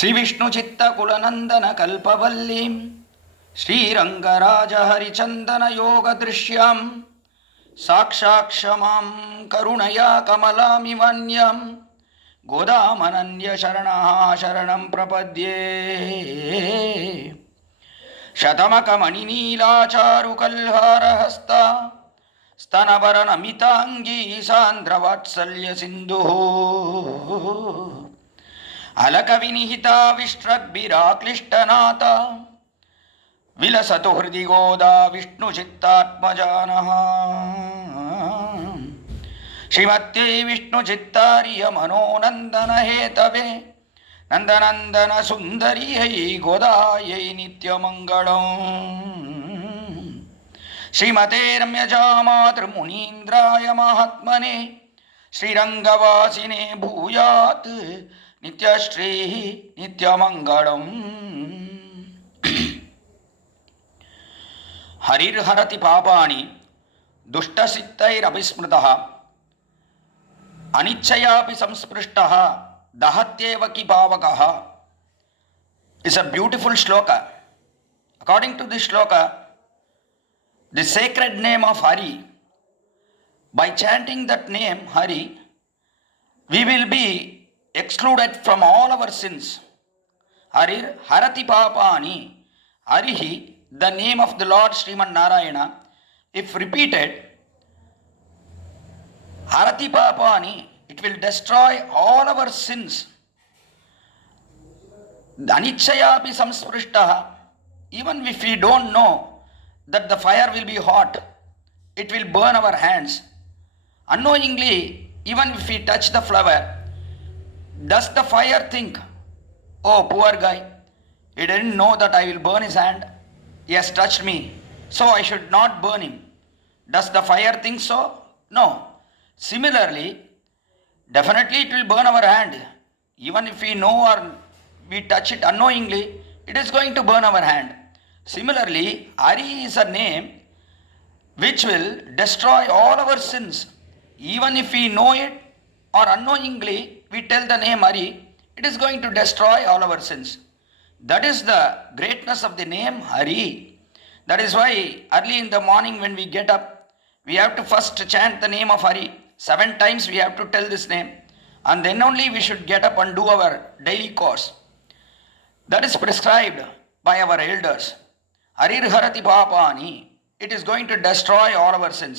శ్రీ విష్ణు చిత్త కులనందన కల్పవల్లీం శ్రీరంగరాజ హరిచందన యోగ దృశ్యాం సాక్షాక్షమాం కరుణయా కమలామివన్యం గోదామనన్య శరణం ప్రపద్యే. శతమకమణినీలాచారు కల్హారహస్త స్తనవరనమితాంగీ సాంద్రవాత్సల్య సింధు అలక వినిహితా విష్ట్రగ్భిరాక్లిష్టనాథ విలసతు హృది గోదా విష్ణు చిత్తాత్మజానః. శ్రీమత్యై విష్ణు చిత్తార్య మనోనందన హేతవే నందనందన సుందర్యై గోదాయై నిత్యమంగళం. శ్రీమతే రమ్యజామాతృమునీంద్రాయ మహాత్మనే శ్రీరంగవాసినే భూయాత్ నిత్యశ్రీ నిత్యమంగళం. హరిర్హరతి పాపాని దుష్టసిత్తైరభిస్మృతః అనిచ్చయాపి సంస్పృష్టః దహత్యేవ కి పావకః. Is a beautiful shloka. According to this shloka, the sacred name of Hari, by chanting that name Hari, we will be excluded from all our sins. Harir harati papani. Harihi, the name of the Lord Sriman Narayana, if repeated, harati papani, it will destroy all our sins. Anichayapi samsprishtaha, even if we don't know that the fire will be hot, it will burn our hands. Unknowingly, even if we touch the flower, does the fire think, oh poor guy, he didn't know that I will burn his hand, he has touched me, so I should not burn him? Does the fire think so? No. Similarly, definitely it will burn our hand. Even if we know or we touch it unknowingly, it is going to burn our hand. Similarly, Hari is a name which will destroy all our sins. Even if we know it or unknowingly we tell the name Hari, it is going to destroy all our sins. That is the greatness of the name Hari. That is why early in the morning when we get up, we have to first chant the name of Hari. 7 times we have to tell this name, and then only we should get up and do our daily course. That is prescribed by our elders. Harir harati papani. It is going to destroy all our sins.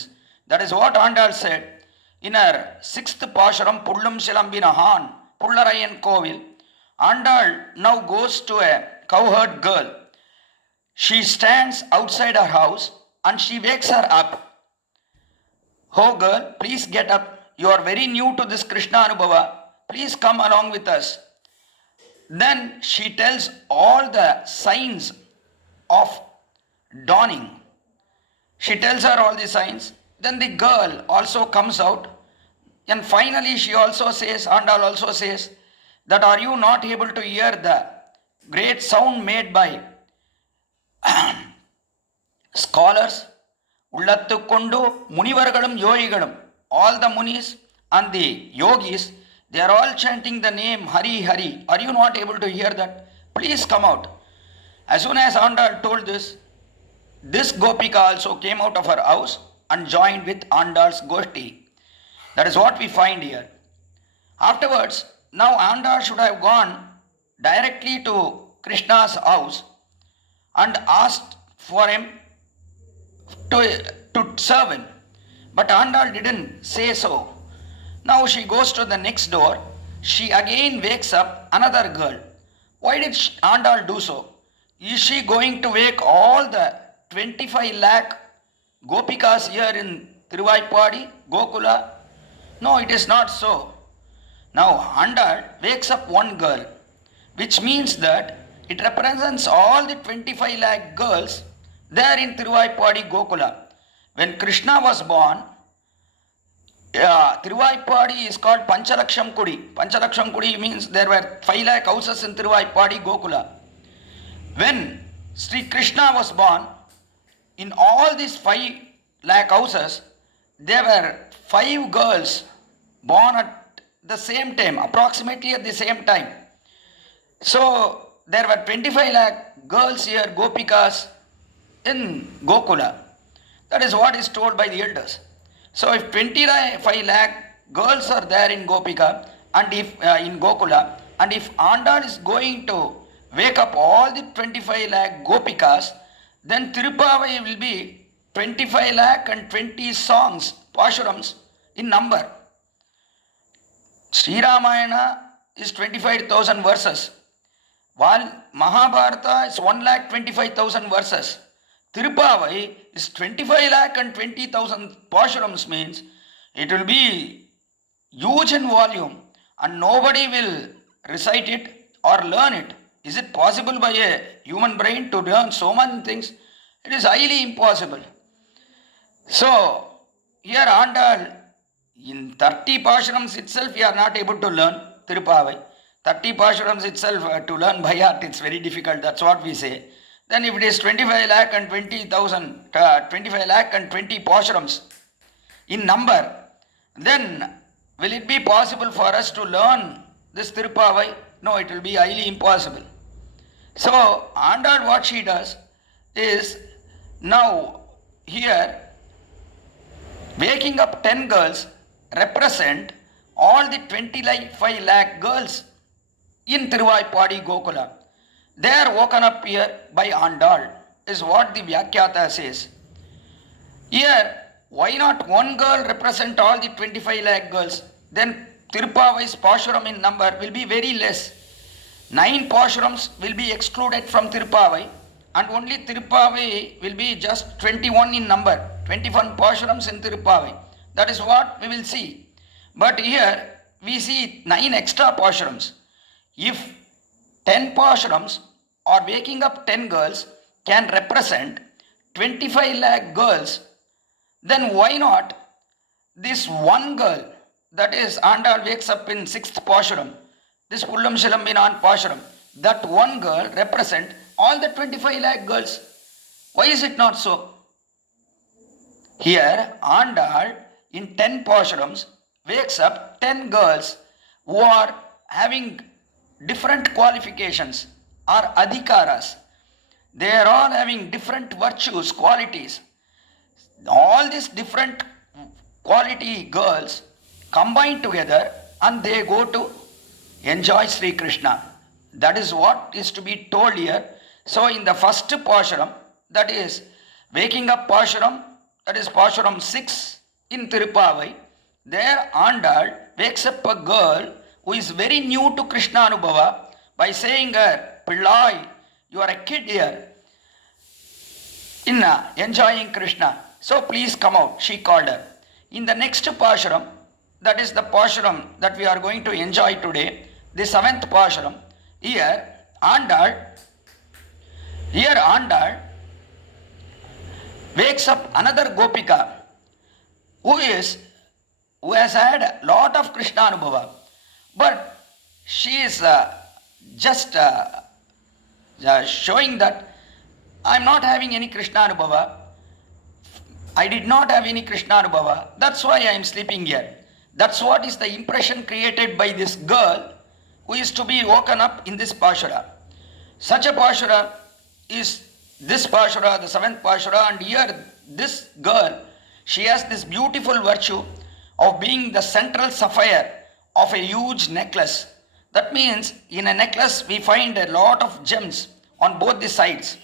That is what Andal said in her 6th Pasharam Pullum Silambinahan Pullarayan Kovil. Andal now goes to a cowherd girl. She stands outside her house and she wakes her up. Oh girl, please get up. You are very new to this Krishna Anubhava. Please come along with us. Then she tells all the signs of dawning. She tells her all the signs. Then the girl also comes out. And finally she also says, Andal also says, that are you not able to hear the great sound made by scholars? Ullattukondu munivargalum yogigalum. All the munis and the yogis, they are all chanting the name Hari Hari. Are you not able to hear that? Please come out. As soon as Andal told this Gopika also came out of her house and joined with Andal's Goshti. That is what we find here. Afterwards, now Andal should have gone directly to Krishna's house and asked for him to serve him. But Andal didn't say so. Now she goes to the next door. She again wakes up another girl. Why did Andal do so? Is she going to wake all the 25 lakh Gopikas here in Tiruppavai, Gokula? No, it is not so. Now Andal wakes up one girl, which means that it represents all the 25 lakh girls there in Tiruppavai, Gokula. When Krishna was born, Tiruppavai is called Panchalaksham Kudi. Panchalaksham Kudi means there were 5 lakh houses in Tiruppavai, Gokula. When Sri Krishna was born, in all these 5 lakh houses, there were 5 girls born at the same time, approximately at the same time. So there were 25 lakh girls here, Gopikas, in Gokula. That is what is told by the elders. So if 25 lakh girls are there in Gopika and if in Gokula, and if Andal is going to wake up all the 25 lakh Gopikas, then Tiruppavai will be 25 lakh and 20 songs, Pashurams in number. Sri Ramayana is 25,000 verses, while Mahabharata is 1,25,000 verses. Tiruppavai is 25 lakh and 20,000 Pashurams, means it will be huge in volume and nobody will recite it or learn it. Is it possible by a human brain to learn so many things? It is highly impossible. So, here Andal, in 30 Pashrams itself, we are not able to learn Tiruppavai. 30 Pashrams itself to learn by heart, it's very difficult, that's what we say. Then if it is 25 lakh and 20,000, 25 lakh and 20 Pashrams in number, then will it be possible for us to learn this Tiruppavai? No, it will be highly impossible. So, Andal what she does is, now here waking up 10 girls represent all the 25 lakh girls in Tiruvaipadi Gokula. They are woken up here by Andal, is what the Vyakyata says. Here, why not one girl represent all the 25 lakh girls? Then Tiruppavai's Pashuram in number will be very less. 9 Pashurams will be excluded from Tiruppavai, and only Tiruppavai will be just 21 in number. 21 Pashurams in Tiruppavai. That is what we will see. But here we see 9 extra Pashurams. If 10 Pashurams or waking up 10 girls can represent 25 lakh girls, then why not this one girl, that is Andal wakes up in 6th Pashuram, this Pullam Shilambinan Pashuram, that one girl represent all the 25 lakh girls. Why is it not so? Here Andal in 10 Pashurams wakes up 10 girls who are having different qualifications or adhikaras. They are all having different virtues, qualities. All these different quality girls combine together and they go to enjoy Sri Krishna. That is what is to be told here. So in the first Pashuram, that is waking up Pashuram, that is Pashuram 6 in Tiruppavai, there Andal wakes up a girl who is very new to Krishna Anubhava by saying her, Pillai, you are a kid here in enjoying Krishna. So please come out, she called her. In the next Pashuram, that is the Pashuram that we are going to enjoy today, the 7th Pashuram, here Andal wakes up another Gopika who has had a lot of Krishna Anubhava, but she is just showing that I am not having any Krishna Anubhava. I did not have any Krishna Anubhava. That's why I am sleeping here. That's what is the impression created by this girl who is to be woken up in this Pashura. Such a Pashura is this Pashura, the 7th Pashura, and here this girl, she has this beautiful virtue of being the central sapphire of a huge necklace. That means in a necklace we find a lot of gems on both the sides.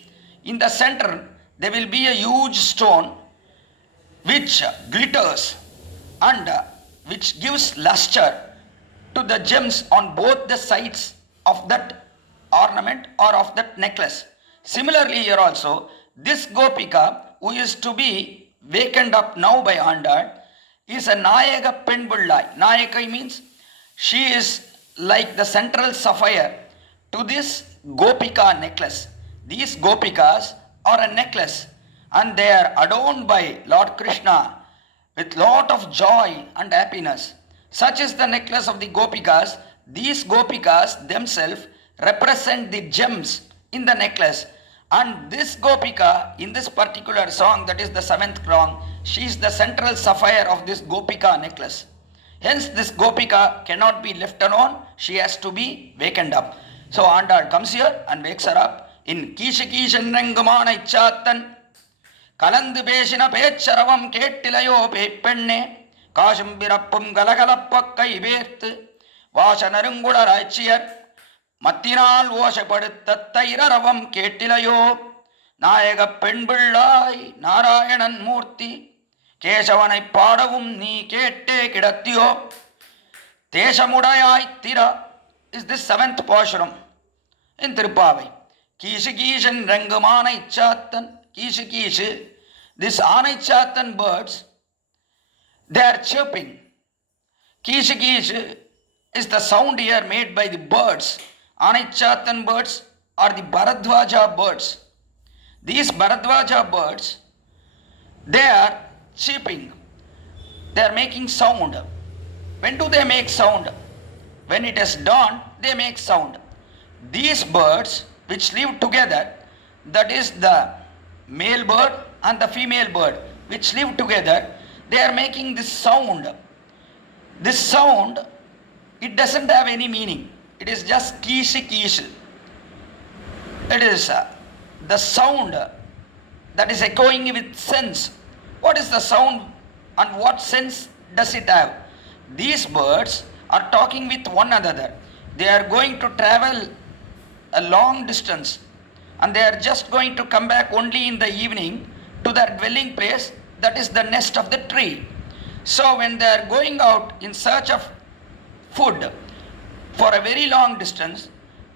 In the center there will be a huge stone which glitters and which gives luster to the gems on both the sides of that ornament or of that necklace. Similarly here also, this Gopika who is to be wakened up now by Andal is a Nayaka Penbullai. Nayaka means she is like the central sapphire to this Gopika necklace. These Gopikas are a necklace and they are adorned by Lord Krishna with lot of joy and happiness. Such is the necklace of the Gopikas. These Gopikas themselves represent the gems in the necklace. And this Gopika in this particular song, that is the 7th song, she is the central sapphire of this Gopika necklace. Hence this Gopika cannot be left alone, she has to be wakened up. So Andal comes here and wakes her up. In Kishi Kishenrangumana Ichatan Kalandu Beshina Pecharavam Ketilayo Pepenne Kashum Birapum Galagalapaka Ibert Vashanarungula Raichier Matinal Washapadatairavam Ketilayo Nayaga Penbullai Narayanan Murti Keshavanai Padavum Ni Kete Kidatio Teshamudayai Tira is this seventh Pashuram in Tiruppavai. Kishi Rangamana Ichatan Kishi. This Anichatan birds, they are chirping. Kishi is the sound here made by the birds. Anichatan birds are the Bharadwaja birds. These Bharadwaja birds, they are chirping. They are making sound. When do they make sound? When it is dawn, they make sound. These birds which live together, that is the male bird and the female bird which live together, they are making this sound. This sound, it doesn't have any meaning. It is just kishi. It is the sound that is echoing with sense. What is the sound and what sense does it have? These birds are talking with one another. They are going to travel a long distance and they are just going to come back only in the evening to their dwelling place, that is the nest of the tree. So when they are going out in search of food for a very long distance,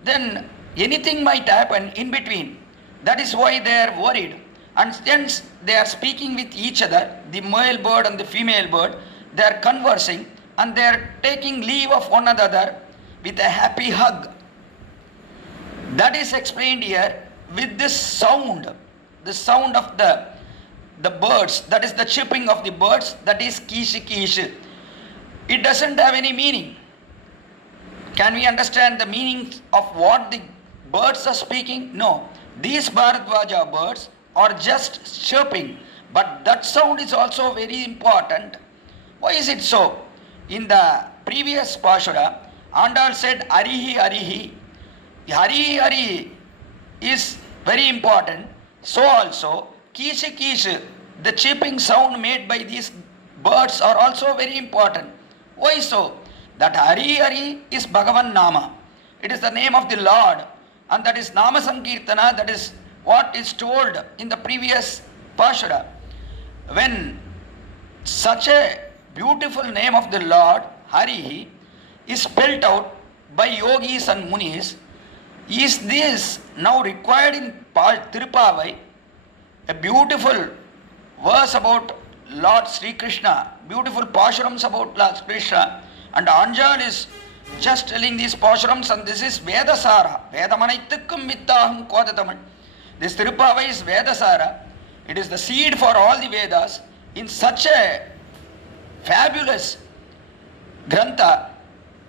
then anything might happen in between. That is why they are worried, and hence they are speaking with each other. The male bird and the female bird, they are conversing and they are taking leave of one another with a happy hug. That is explained here with this sound, the sound of the birds, that is the chirping of the birds, that is kishi. It doesn't have any meaning. Can we understand the meaning of what the birds are speaking? No. These Bharadwaja birds are just chirping, but that sound is also very important. Why is it so? In the previous Pashura, Andal said Arihi. Hari is very important. So also Kishi, the chirping sound made by these birds are also very important. Why so? That Hari is Bhagavan Nama. It is the name of the Lord, and that is Nama Sankirtana. That is what is told in the previous Pashura. When such a beautiful name of the Lord, Hari, is spelled out by yogis and munis, is this now required in Tiruppavai, a beautiful verse about Lord Sri Krishna, beautiful Pashurams about Lord Sri Krishna, and Anjal is just telling these Pashurams, and this is Vedasara, Vedamanaitukkum Vittaham Kodataman. This Tiruppavai is Vedasara, it is the seed for all the Vedas. In such a fabulous Grantha,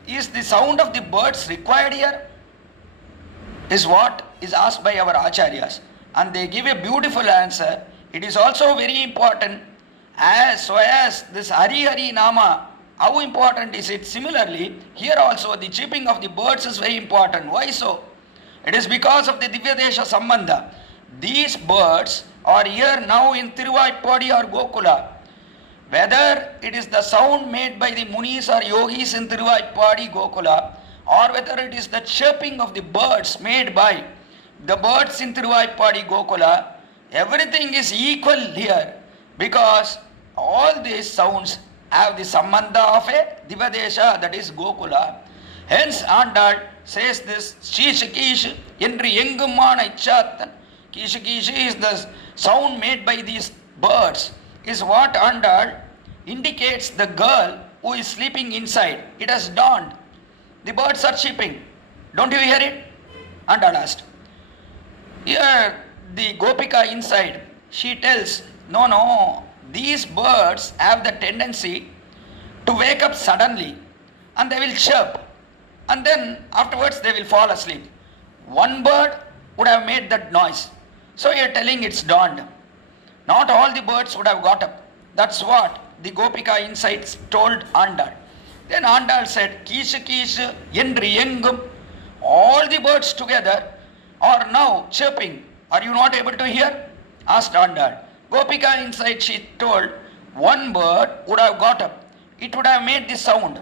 is the sound of the birds required here? Is what is asked by our Acharyas, and they give a beautiful answer. It is also very important, as this Hari Nama, how important is it? Similarly, here also the chirping of the birds is very important. Why so? It is because of the Divyadesha Sambandha. These birds are here now in Tiruppavai or Gokula. Whether it is the sound made by the munis or yogis in Tiruppavai, Gokula, or whether it is the chirping of the birds made by the birds in Tiruppavai, Gokula, everything is equal here, because all these sounds have the sambandha of a Divyadesha, that is Gokula. Hence Andal says this Kishi Endri Yengumana Ichatan. Kishi is the sound made by these birds, is what Andal indicates the girl who is sleeping inside. It has dawned. The birds are chirping. Don't you hear it? Andal asked. Here the Gopika inside, she tells, no, these birds have the tendency to wake up suddenly and they will chirp, and then afterwards they will fall asleep. One bird would have made that noise. So you are telling it's dawned. Not all the birds would have got up. That's what the Gopika insights told Andal. Then Andal said, Kishi Endri Yengum All the birds together are now chirping. Are you not able to hear? Asked Andal. Gopika inside, she told, one bird would have got up. It would have made the sound.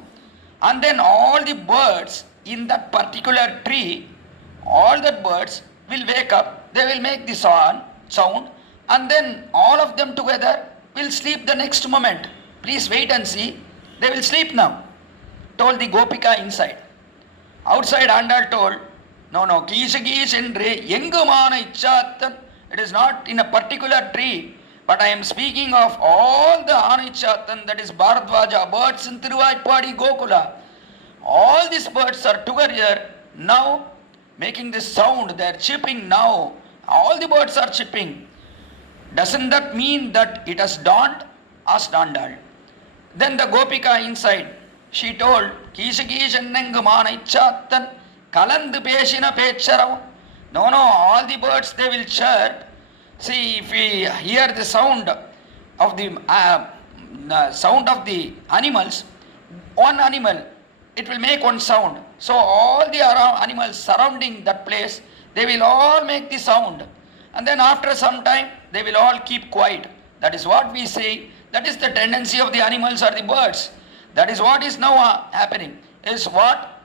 And then all the birds in that particular tree, all the birds will wake up, they will make the sound, and then all of them together will sleep the next moment. Please wait and see. They will sleep now, told the Gopika inside. Outside, Andal told, no, Kish Endre, Yengumana Ichatan. It is not in a particular tree, but I am speaking of all the Anichatan, that is Bharadwaja, birds in Tiruppavai Gokula. All these birds are together now making this sound. They are chirping now. All the birds are chirping. Doesn't that mean that it has dawned? Asked Andal. Then the Gopika inside, she told, Kishanengamana Ichatan, Kalandu Peshina Pecharav. No, all the birds they will chirp. See, if we hear the sound of the animals, one animal, it will make one sound. So all the animals surrounding that place, they will all make the sound. And then after some time, they will all keep quiet. That is what we say. That is the tendency of the animals or the birds. That is what is now happening. Is what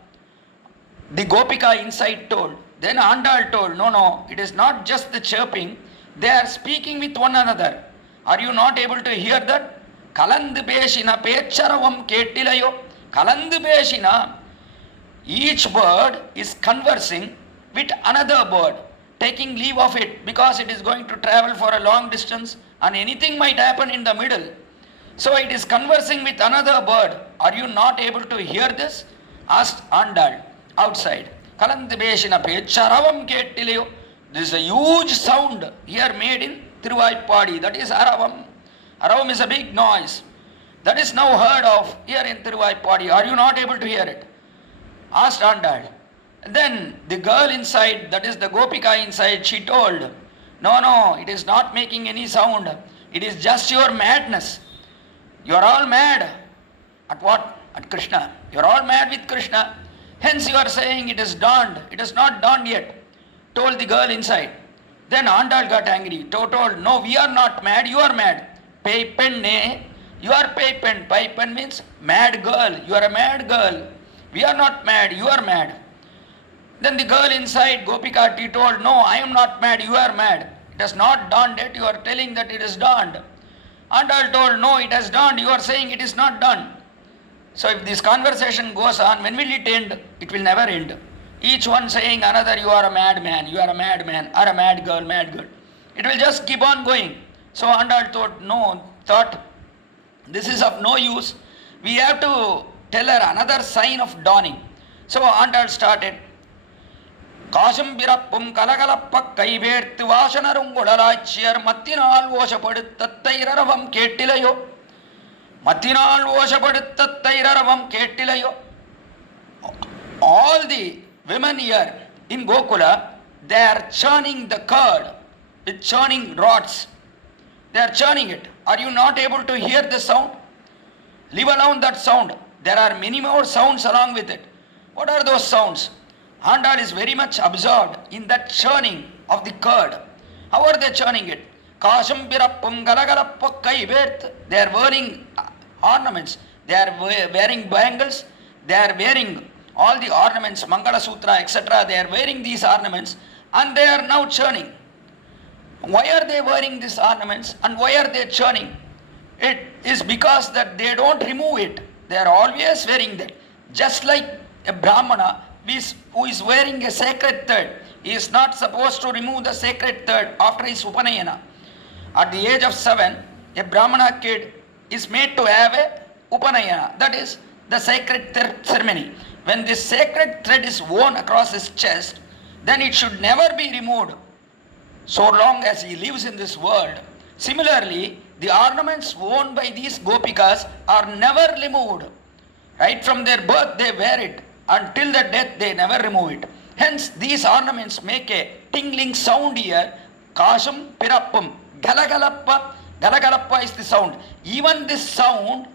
the Gopika inside told. Then Andal told, no, it is not just the chirping. They are speaking with one another. Are you not able to hear that? Kalandu Peshina Pecharavam Ketilayo. Kalandu Peshina. Each bird is conversing with another bird, taking leave of it because it is going to travel for a long distance and anything might happen in the middle. So it is conversing with another bird. Are you not able to hear this? Asked Andal outside. Kalandu Peshina Pecharavam Ketilayo. This is a huge sound here made in Tiruppavai. That is Aravam. Aravam is a big noise. That is now heard of here in Tiruppavai. Are you not able to hear it? Asked Andal. Then the girl inside, that is the Gopika inside, she told, no, it is not making any sound. It is just your madness. You are all mad. At what? At Krishna. You are all mad with Krishna. Hence you are saying it is dawned. It is not dawned yet, told the girl inside. Then Andal got angry. Told, no, we are not mad, you are mad. Paipenne, you are paipen. Paipen means mad girl. You are a mad girl. We are not mad, you are mad. Then the girl inside, Gopika, she told, no, I am not mad, you are mad. It has not dawned yet, you are telling that it is dawned. Andal told, no, it has dawned, you are saying it is not done. So if this conversation goes on, when will it end? It will never end. Each one saying another, you are a madman, you are a madman, or a mad girl, mad girl. It will just keep on going. So Andal thought, this is of no use. We have to tell her another sign of dawning. So Andal started, Kasham Birappum Kalakalappa Kaibertu Vashanarungulachir Matinal Washapadutairavam Ketilayo. Matinal Washapadutairavam Ketilayo. All the women here in Gokula, they are churning the curd with churning rods. They are churning it. Are you not able to hear the sound? Leave alone that sound. There are many more sounds along with it. What are those sounds? Andal is very much absorbed in that churning of the curd. How are they churning it? Kasham Pirappum Galagalappa Kaibert. They are wearing ornaments. They are wearing bangles. They are wearing all the ornaments, Mangala Sutra, etc. They are wearing these ornaments and they are now churning. Why are they wearing these ornaments and why are they churning? It is because that they don't remove it. They are always wearing that. Just like a Brahmana who is wearing a sacred thread, he is not supposed to remove the sacred thread after his upanayana. At the age of 7, a Brahmana kid is made to have a upanayana, that is the sacred ceremony. When this sacred thread is worn across his chest, then it should never be removed so long as he lives in this world. Similarly, the ornaments worn by these gopikas are never removed. Right from their birth they wear it. Until the death they never remove it. Hence these ornaments make a tingling sound here. Kasham Pirappum. Galagalappa. Galagalappa is the sound. Even this sound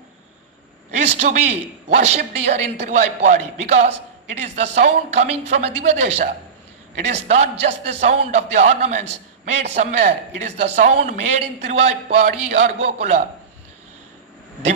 is to be worshipped here in Tiruppavai because it is the sound coming from a Divadesha. It is not just the sound of the ornaments made somewhere. It is the sound made in Tiruppavai or Gokula. In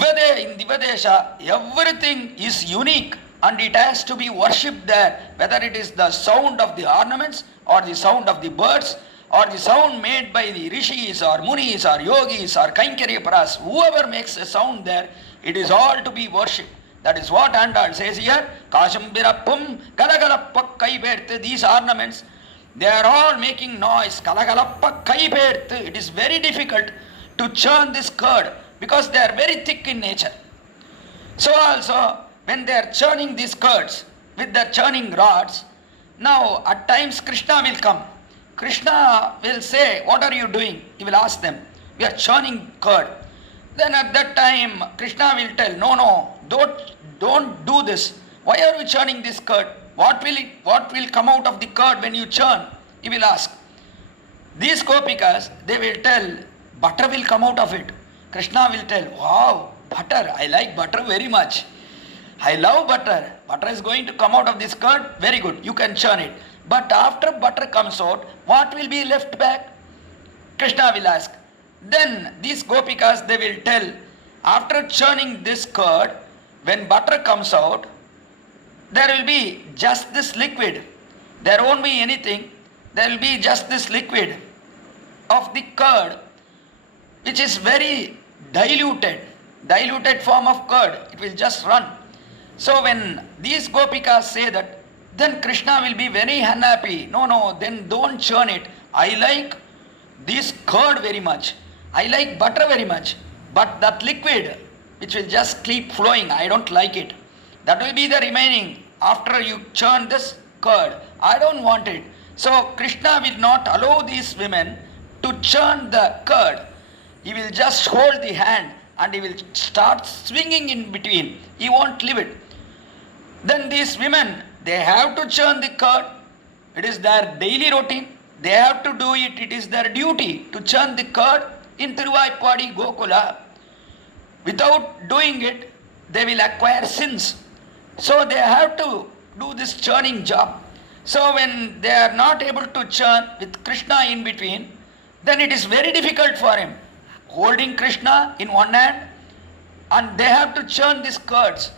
Divadesha, everything is unique and it has to be worshipped there, whether it is the sound of the ornaments or the sound of the birds or the sound made by the rishis or munis or yogis or Kainkaryaparas, whoever makes a sound there, it is all to be worshipped. That is what Andal says here. Kashambirappum Kalagalappa Kaiberth. These ornaments, they are all making noise. Kalagalappa Kaiberth. It is very difficult to churn this curd because they are very thick in nature. So also, when they are churning these curds with their churning rods, now at times Krishna will come. Krishna will say, what are you doing? He will ask them, we are churning curd. Then at that time, Krishna will tell, no, don't do this. Why are you churning this curd? What will come out of the curd when you churn? He will ask. These gopikas, they will tell, butter will come out of it. Krishna will tell, wow, butter, I like butter very much. I love butter. Butter is going to come out of this curd, very good, you can churn it. But after butter comes out, what will be left back? Krishna will ask. Then these gopikas, they will tell, after churning this curd, when butter comes out, there will be just this liquid. There won't be anything. There will be just this liquid of the curd, which is very diluted form of curd. It will just run. So when these gopikas say that, then Krishna will be very unhappy. No, then don't churn it. I like this curd very much. I like butter very much. But that liquid, which will just keep flowing, I don't like it. That will be the remaining after you churn this curd. I don't want it. So Krishna will not allow these women to churn the curd. He will just hold the hand and he will start swinging in between. He won't leave it. Then these women, they have to churn the curd. It is their daily routine. They have to do it. It is their duty to churn the curd in Tiruppavai Gokula. Without doing it, they will acquire sins. So they have to do this churning job. So when they are not able to churn with Krishna in between, then it is very difficult for him. Holding Krishna in one hand and they have to churn these curds,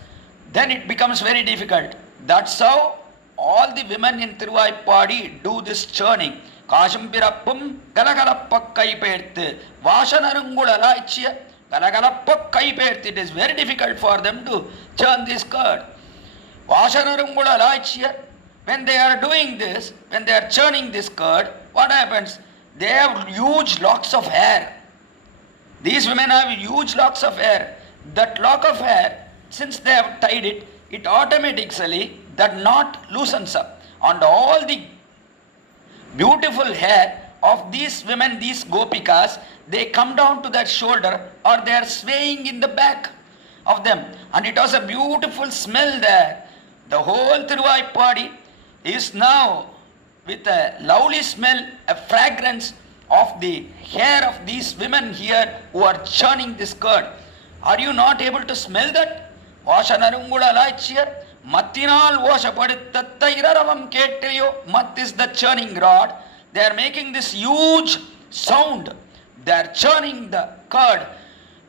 then it becomes very difficult. That's how all the women in Tiruppavai do this churning. Kashampirappum Galagalappa Kaiperth Vashanarungulalaичya Galagalappa Kaiperth. It is very difficult for them to churn this curd. Vashanarungulalaичya. When they are doing this, when they are churning this curd, what happens? They have huge locks of hair. These women have huge locks of hair. That lock of hair, since they have tied it, it automatically, that knot loosens up. And all the beautiful hair of these women, these gopikas, they come down to their shoulder or they are swaying in the back of them. And it was a beautiful smell there. The whole Tiruppavai is now with a lovely smell, a fragrance of the hair of these women here who are churning this curd. Are you not able to smell that? Vashanarungulalaичya Mattinal Vashapadithatta Iraravam Ketteyo. Mat is the churning rod. They are making this huge sound. They are churning the curd.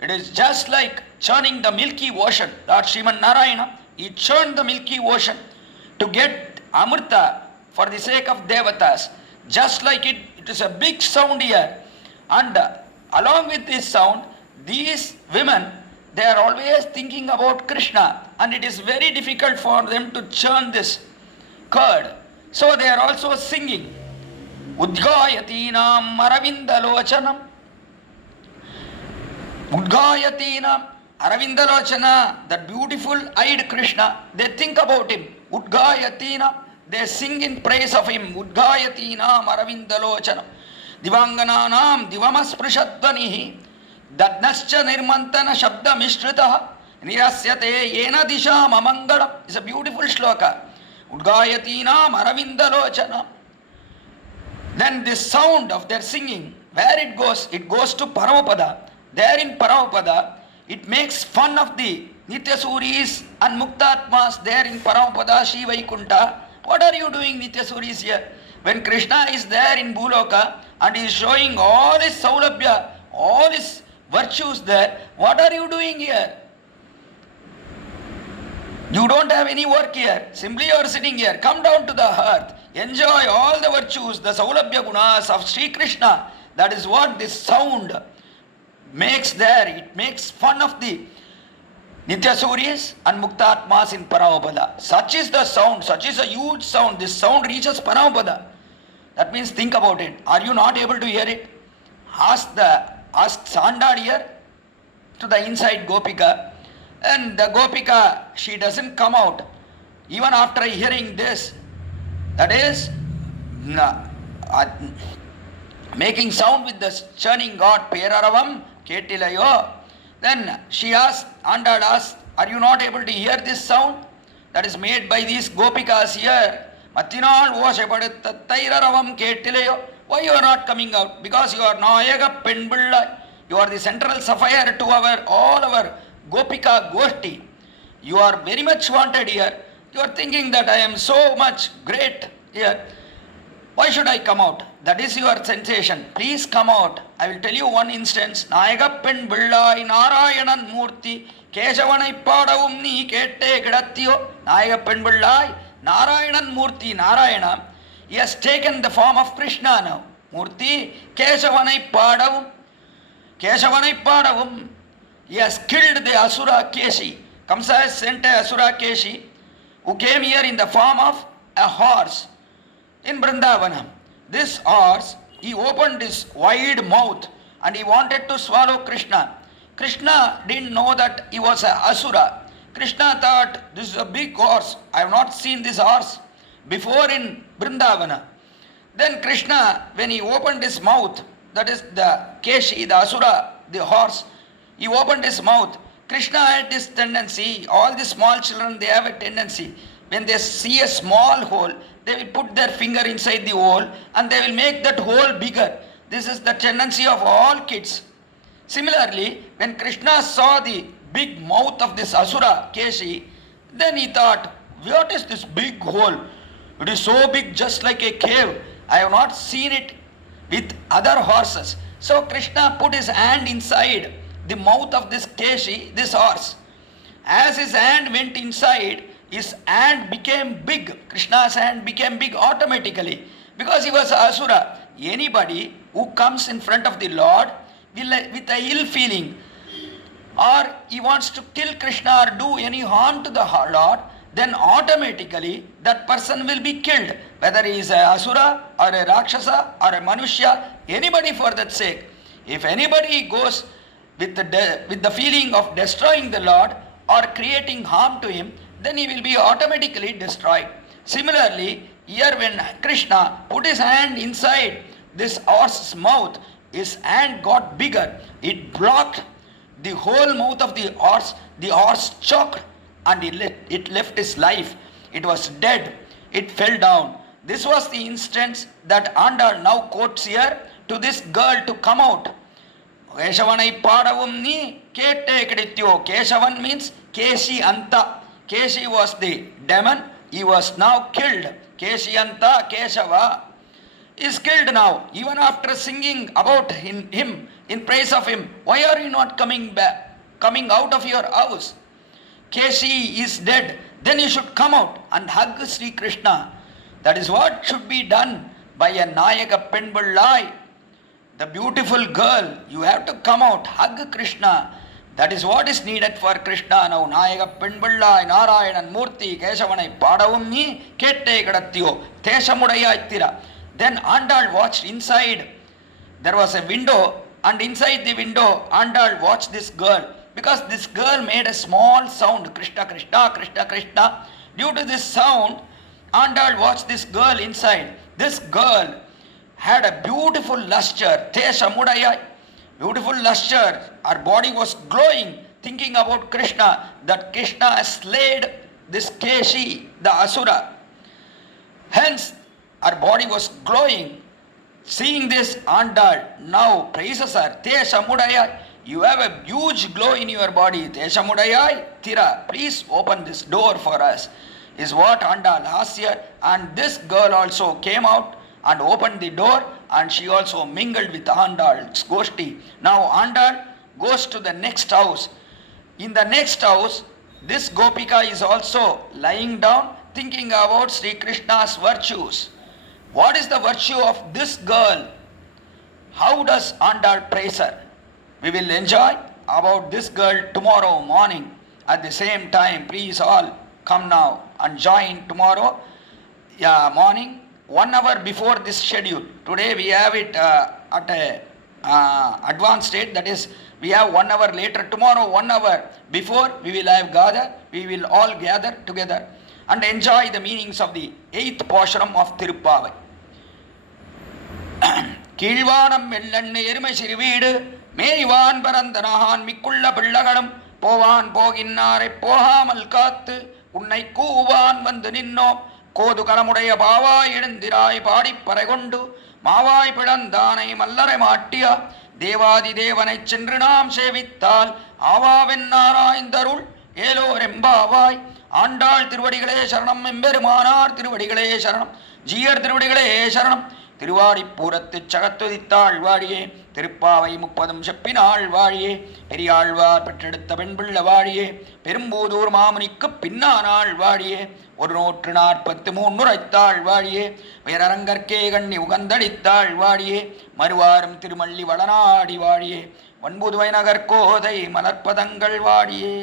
It is just like churning the Milky Ocean. Lord Sriman Narayana, he churned the Milky Ocean to get Amrita for the sake of Devatas. Just like it is a big sound here. And along with this sound, these women, they are always thinking about Krishna. And it is very difficult for them to churn this curd. So they are also singing. Udgayatinam Aravindalochanam. Udgayatinam Aravindalochana, that beautiful eyed Krishna, they think about him. Udgayatina, they sing in praise of him. Udgayatinam Aravindalochanam. Divangananam Divamasprishatvanihi. Dadnascha nirmantana shabda mishritaha. Nirasyate yena disham amangalam. It's a beautiful shloka. Udgayatinam Aravindalochana. Then this sound of their singing, where it goes to Paramapada. There in Paramapada, it makes fun of the Nityasuris and Muktatmas there in Paramapada Shri Vaikunta. What are you doing, Nityasuris here? When Krishna is there in Bhuloka and he is showing all his Saulabhya, all his virtues there, what are you doing here? You don't have any work here. Simply you are sitting here. Come down to the earth. Enjoy all the virtues, the Saulabhya gunas of Sri Krishna. That is what this sound makes there. It makes fun of the Nityasuris and Muktatmas in Paramapada. Such is the sound. Such is a huge sound. This sound reaches Paramapada. That means think about it. Are you not able to hear it? Ask Sandad here to the inside Gopika. And the Gopika, she doesn't come out. Even after hearing this, that is, making sound with the churning god, Peraravam, Ketilayo. Then she asked, Andad asked, are you not able to hear this sound that is made by these Gopikas here? Mathinal Voshapadatairavam Ketilayo. Why you are not coming out? Because you are Nayaga Penbulla. You are the central sapphire to all our Gopika Goshti. You are very much wanted here. You are thinking that I am so much great here. Why should I come out? That is your sensation. Please come out. I will tell you one instance. Nayagappan Billai Narayanan Murti Keshavanai Padavum Ni Kette Kidattiyo. Nayagappan Billai Narayanan Murti Narayana. He has taken the form of Krishna now. Murti Keshavanai Padavum. Keshavanai Padavum. He has killed the Asura Keshi. Kamsa has sent a Asura Keshi who came here in the form of a horse in Vrindavana. This horse, he opened his wide mouth and he wanted to swallow Krishna. Krishna didn't know that he was an Asura. Krishna thought, this is a big horse. I have not seen this horse before in Vrindavana. Then Krishna, when he opened his mouth, that is the Keshi, the Asura, the horse, he opened his mouth. Krishna had this tendency, all the small children, they have a tendency. When they see a small hole, they will put their finger inside the hole and they will make that hole bigger. This is the tendency of all kids. Similarly, when Krishna saw the big mouth of this Asura, Keshi, then he thought, what is this big hole? It is so big, just like a cave. I have not seen it with other horses. So Krishna put his hand inside the mouth of this Keshi, this horse. As his hand went inside, his hand became big. Krishna's hand became big automatically because he was Asura. Anybody who comes in front of the Lord with a ill feeling or he wants to kill Krishna or do any harm to the Lord, then automatically that person will be killed. Whether he is a Asura or a Rakshasa or a Manushya, anybody for that sake. If anybody goes with the feeling of destroying the Lord or creating harm to him, then he will be automatically destroyed. Similarly, here when Krishna put his hand inside this horse's mouth, his hand got bigger. It blocked the whole mouth of the horse. The horse choked and it left his life. It was dead. It fell down. This was the instance that Andal now quotes here to this girl to come out. Keshavanai Padavum Ni Kette Kidityo. Keshavan means Keshi Anta. Keshi was the demon. He was now killed. Keshi Anta Keshava is killed now. Even after singing about him, in praise of him, why are you not coming out of your house? Keshi is dead. Then you should come out and hug Sri Krishna. That is what should be done by a Nayaka Penbullai. The beautiful girl, you have to come out, hug Krishna. That is what is needed for Krishna now. Nayaka Penbullai, Narayanan Murti, Keshavanai Padavumni, Kette Kadattiyo, Teshamudaya Ittira. Then Andal watched inside. There was a window, and inside the window, Andal watched this girl. Because this girl made a small sound, Krishna, Krishna, Krishna, Krishna. Due to this sound, Andal watched this girl inside. This girl had a beautiful lustre, Teshamudaya, beautiful lustre. Her body was glowing, thinking about Krishna, that Krishna has slayed this Keshi, the Asura. Hence, her body was glowing. Seeing this, Andal now praises her. Teshamudaya, You have a huge glow in your body. Deshamudayai Tira, please open this door for us, is what Andal asked here. And this girl also came out and opened the door, and she also mingled with Andal's Goshti. Now Andal goes to the next house. In the next house, this Gopika is also lying down, thinking about Sri Krishna's virtues. What is the virtue of this girl? How does Andal praise her? We will enjoy about this girl tomorrow morning. At the same time, please all come now and join tomorrow morning, 1 hour before this schedule. Today we have it at a advanced state, that is we have 1 hour later. Tomorrow 1 hour before we will have we will all gather together and enjoy the meanings of the 8th portion of Tiruppavai. கீழ்வானம் வெள்ளண்ணு எருமை சிறுவீடு மேய்வான் பரந்தனகான் மிக்குள்ள பிள்ளகளும் போவான் போகின்னாரை போகாமல் காத்து உன்னை கூவான் வந்து நின்னோம் கோதுகலமுடைய பாவாய் எழுந்திராய் பாடிப்பறை கொண்டு மாவாய் பிளந்தானை மல்லரை மாட்டியா தேவாதி தேவனைச் சென்று நாம் சேவித்தால் ஆவாவென்னாராய்ந்தருள் ஏலோரெம்பாவாய். ஆண்டாள் திருவடிகளே சரணம், எம்பெருமானார் திருவடிகளே சரணம், ஜீயர் திருவடிகளே சரணம். திருவாடிப்பூரத்து சகத்துதித்தாள் வாழியே, திருப்பாவை 30 செப்பினாள் வாழியே, பெரியாழ்வார் பெற்றெடுத்த பெண்பிள்ள வாழியே, பெரும்பூதூர் மாமுனிக்கு பின்னானாள் வாழியே, 143 உரைத்தாள் வாழியே, வேரரங்கற்கே கண்ணி உகந்தளித்தாள் வாழியே, மறுவாரும் திருமல்லி வளநாடி வாழியே, வன்புதுவை நகர்கோதை மலர்ப்பதங்கள் வாழியே.